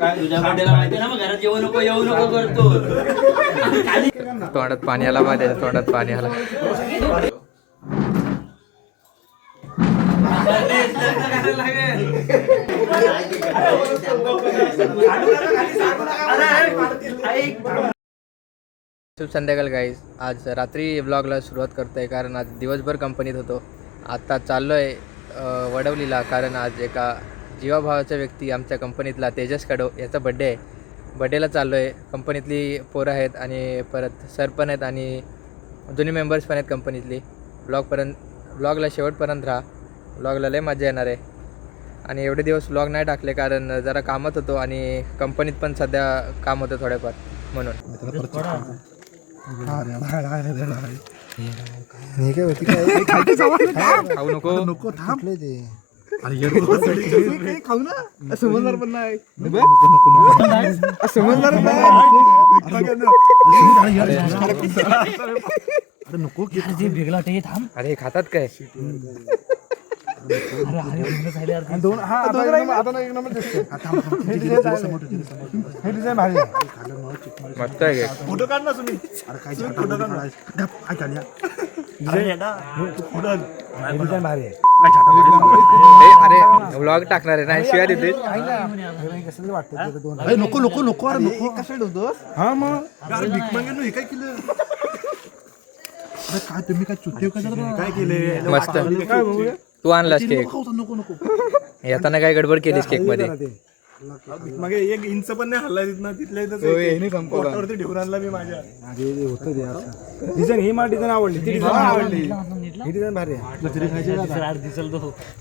काय तुझ्या बर्थडेला माहिती ना, मग घरात जेवण नको येऊ नको करतो. तोंडात पाणी आला बा, त्याच्या तोंडात पाणी आला. शुभ संध्याकाळ गाईज. आज रात्री व्लॉगला सुरुवात करतोय कारण आज दिवसभर कंपनीत होतो. आता चाललो आहे वडवलीला, कारण आज एका जीवाभावाचा व्यक्ती आमच्या कंपनीतला तेजस कडो याचा बड्डे आहे. बड्डेला चाललो आहे. कंपनीतली पोरं आहेत आणि परत सर पण आहेत आणि जुनी मेंबर्स पण आहेत कंपनीतली. व्लॉगला शेवटपर्यंत राहा. व्लॉगला लय मजा येणार आहे. आणि एवढे दिवस व्लॉग नाही टाकले कारण जरा कामात होतो आणि कंपनीत पण सध्या काम होतं थोड्याफार, म्हणून. खाऊ नको नको थांबले ते. खाऊ ना, समजणार पण नाही. समजणार नको वेगळा ते थांब. अरे खातात काय? दोन हा आता एक नंबर दिसतो. हे डिझाईन भारी आहे. मस्त आहे काय? फोटो काढ ना तुम्ही. अरे काय फोटो काढ ना. डिझाईन भारी आहे. अरे व्लॉग टाकणार आहे ना, शिवाय देते. कसं वाटतं? नको नको नको अरे नको. कशाला होतो? हा मग अरे बिग बँग हे काय केलं? अरे काय तुम्ही काय चुत्ते काय केले? मस्त. काय बघूया? तू आणलास केक. नको नको येताना काय गडबड केलीस केक मध्ये? मग एक इंच पण नाही हल्ला तिथनं, तिथल्या इथं पोटावरती ठेवून आणला मी माझ्या. डिझाईन ही मला डिझाईन आवडली. ती डिझाईन आवडली. ही डिझाईन भारी आहे.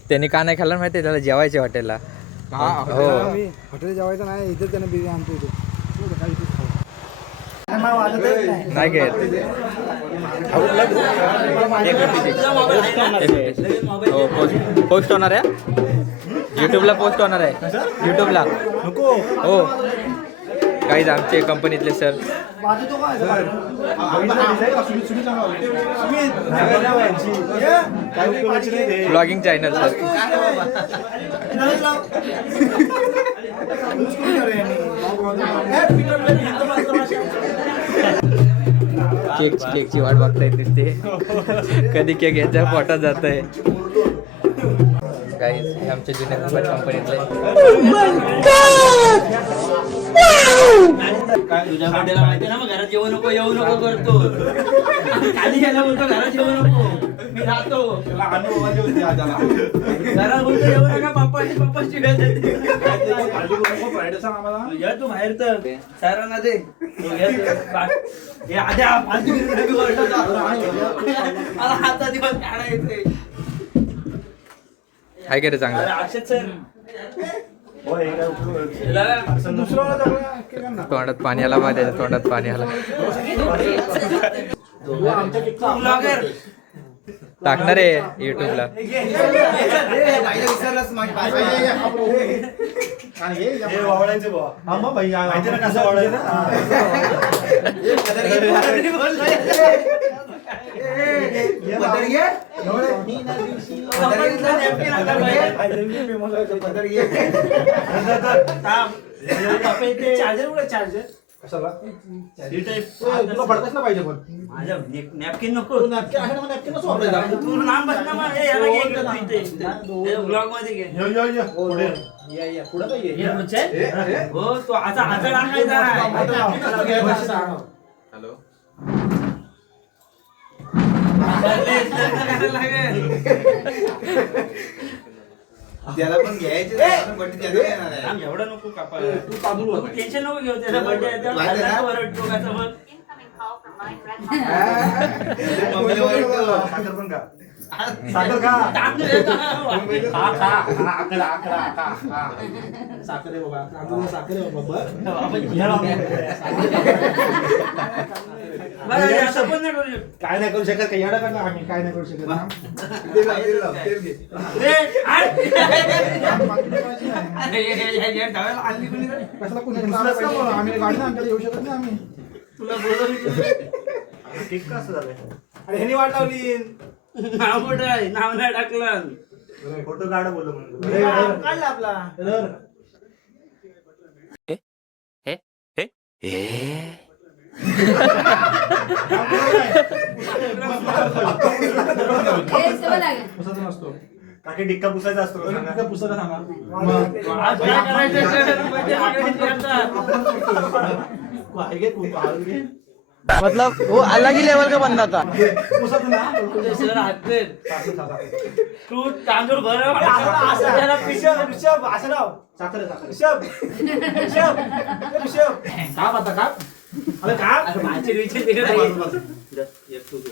त्यांनी का नाही खाल्ला माहिती आहे? त्याला जेवायचे हॉटेलला. हो, हॉटेल जेवायचं नाही, इथेच त्याने बिर्याणी आणतो इथे. नाही काय पोस्ट होणार आहे. युट्यूबला पोस्ट होणार आहे. युट्यूबला नको हो. काहीच आमचे कंपनीतले सर. Blogging channel sir. केकची वाट बघताय दिसते. कधी केक याच्या पोटात जात आहे. काही आमच्या जुन्या कंपनीतले. काय तुझ्या बर्थडेला माहिती ना, मग घरात जेवण नको येऊ नको करतो. खाली गेला बोलतो घरात जेवण नको, मी राहतो. घरात बोलतो येऊ नका, पप्पाची वेळ देते. तू बाहेर तर सरांना दे. आता दिवस काढायचे आहे का रे चांगलं? अक्षत सर तोंडात पाणी आला बा, त्याच्या तोंडात पाणी आला. टाकणार आहे युट्यूबला. चार्जर पाहिजे पण नॅपकिन नको. तू लांब बस ना, मग याला घे इकडे ब्लॉग मध्ये घे. हो तो आता टाकायचा. हॅलो. त्याला पण घ्यायचे एवढं नको कापा. तू टेन्शन नको घेऊ. त्याचा बर्थडे आहे त्याला ओरडतो का समज. साखर का? साखर आहे बाबा, साखर आहे बाबा. काय नाही करू शकत. काही येडा करणार आम्ही. काय नाही करू शकत. कशाला कोणी आम्ही गाडी आमच्याकडे येऊ शकत नाही. आम्ही तुला बोलवलं ठीक कसं झालंय? अरे ह्यानी वाट लावली. नाव कुठं आहे? नाव नाही टाकलं. फोटो काढ बोल म्हणून काढला आपला. पुसायचं नसतो काकी डिक्का पुसायचा असतो का सांगा? पुसायला सांगा आज काय करायचं सर? म्हणजे मागे आता. मतलब वो अलग ही लेवल का बंदा था. पुसायचं ना सर हाते तू तांदूळ भर त्याला पिशव ऋषभ असं नाव साखर ऋषभ ऋषभ ऋषभ काप आता काप अरे का अरे माझे विचार तिकडे नाही.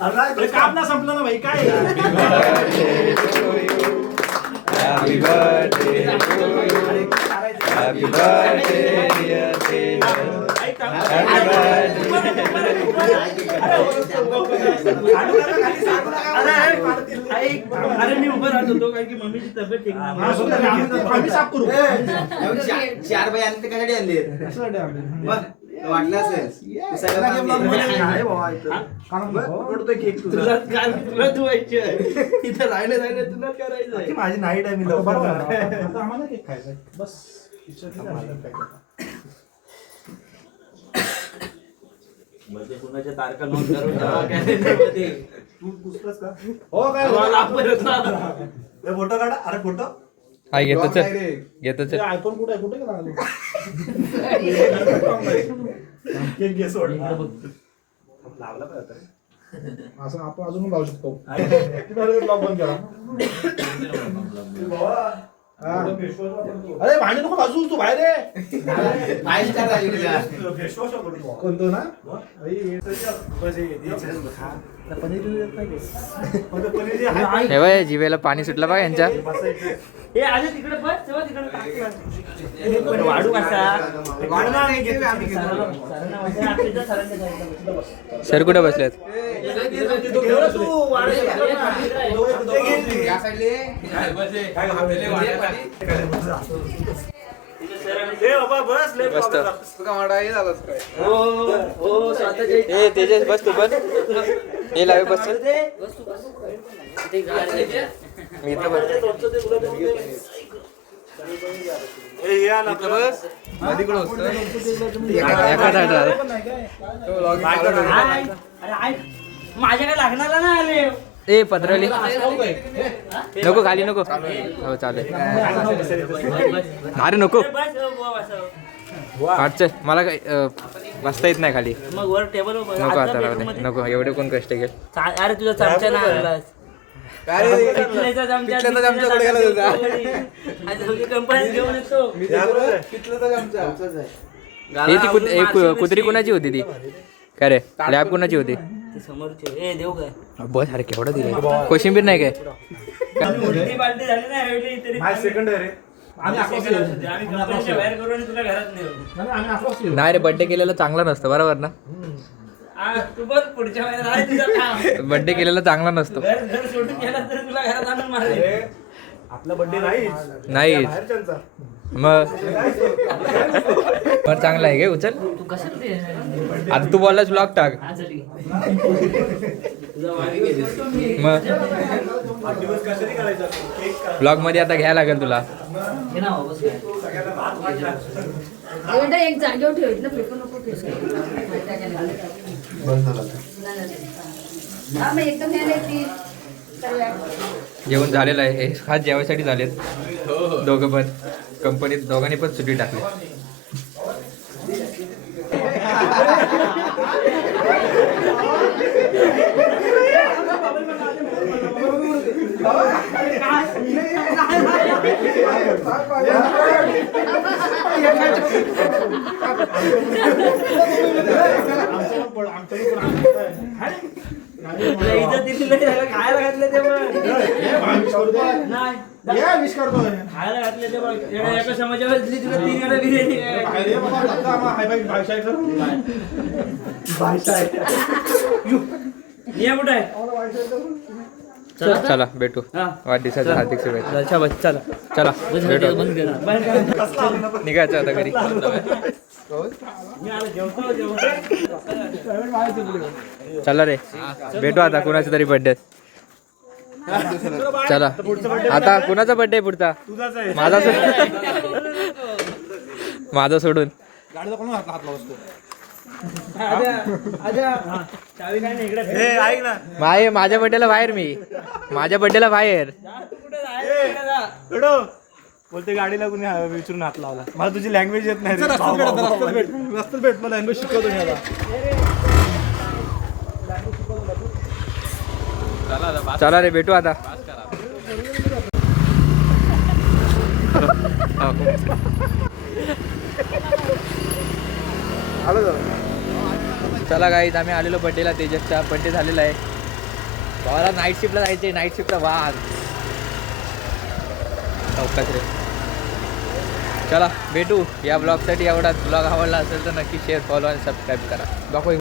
अरे काम ना संपलं ना भाई काय happy birthday happy birthday dear अरे मी उभं राहत होतो कारण की मम्मीची तब्येत ठीक नाही. आम्ही साफ करू चार बाई आणले कशासाठी आणले कशासाठी आणले? वाटलं पडतोय केक तुला तुला धुवायची आहे. इथं राहिले राहिले तुला करायचं आहे. माझी नाईट आहे मी आता लवकर बरोबर जाणार. आहे. आता आम्हाला केक खायचा आहे. बस इच्छा किती झाली काय करता. म्हणजे कुणाच्या तारखा नोंद करून ठेवा कॅलेंडरमध्ये. तू पुसतोस का हो काय आम्हाला परत ना. ए, फोटो काढा अरे फोटो हाय घेतो चल घेतो चल आयफोन कुठे आहे कुठे गेला केक घे सोड लावला पाहिजे आता. असं आपण अजून लावू शकतो ब्लॉग बंद केला हा. अरे भांडी नको बाजू तू बाहेर आहे. फेसवॉश वापरतो. कोणतो ना बस हे, पण ते पनीर जे आहे, हे बघ जिभेला पाणी सुटलं बघा यांच्या बसायचं. हे आले तिकडे बस तेव्हा तिकडे टाकलं. पण वाढू कसा वाढणार नाही, घेतो आम्ही घेतो. सरांना म्हणजे आपल्या सरांच्या जायचं बस. सर कुठे बसलेत तेवढं तू वाढू ए बाबा बस लय मस्त. प्रॉब्लेम. हो स्वतःच्या ए तेजस बस तू पण हे लावे बस चल. मी इथं बस ए, या ना बस माझ्याकडे लागणार ना आले. ए पत्रली नको खाली नको हो चालेल अरे नको काढ चल मला काय बसता येत नाही खाली मग वर टेबल नको आता राहू दे नको एवढे कोण कष्ट घेईल अरे तुझा चमचा नाही आणलास. पिठल्याचा चमचा कंपनी घेऊन येतो. हे ती कुत्री कोणाची होती ती काय रे लॅब कोणाची होती ती समोरची ए देऊ काय बस अरे केवढं दिले कोशिंबीर नाही काय उलटी पालटी झाली ना एवढी तरी माझी सेकंड आहे रे. आम्ही आम्ही कंपनीच्या बाहेर करू आणि तुला घरात नेऊ. आम्ही असं नाही रे बर्थडे केलेला चांगला नसतं बरोबर ना तू बघ पुढच्या महिन्यात आहे तुझा काम. बर्थडे केलेला चांगला नसतो घर सोडून गेला तर तुला घरात आणून मारेल. आपला बर्थडे नाही नाही बाहेरच्यांचा. मग पण चांगला आहे काय उचल तू कसं आता तू बोललास ब्लॉग टाक मग दिवस कशाने काढायचा केक का ब्लॉग मध्ये आता घ्यायला लागेल तुला एक जागेवर ठेवत ना फेकू नको मग एकदम ती जेवण झालेलं आहे हे खास जेवायसाठी झालेत दोघं पण कंपनीत दोघांनी पण सुट्टी टाकली खायला घातलं ते नाही विश करतोय खायला घातले ते बघ एका समाजावर तुला 3 वेळा बिर्याणी अरे बाबा धक्का मा हाय बाई भाषा ये कुठे चला भेटू हा. वाढदिवसाच्या हार्दिक शुभेच्छा अच्छा बस चला चला भेटू बंद कर निघायचं आता घरी मी आलो जेवतो चला रे भेटू आता कुणाचा तरी बर्थडे चला आता कुणाचा बर्थडे पुढचा तुझाच आहे. माझा सोडून गाडीचा कोण हात लावतो चावी काय नाही इकडे ए ऐक ना बाहेर माझ्या बड्डेला बाहेर मी माझ्या बड्डेला बाहेर एवढं बोलते गाडीला कुणी विचारून हात लावला मला तुझी लँग्वेज येत नाही रे. रस्त्यात भेट मला लँग्वेज शिकवतो मी आता चला रे भेटू आता चला गाईज आम्ही आलेलो बड्डेला तेजसचा बड्डे झालेला आहे भावाला नाईट शिफ्टला जायचे नाईट शिफ्टला वाद चौकाच रे चला भेटू या ब्लॉगसाठी एवढा ब्लॉग आवडला असेल तर नक्की शेअर फॉलो आणि सबस्क्राईब करा बाकी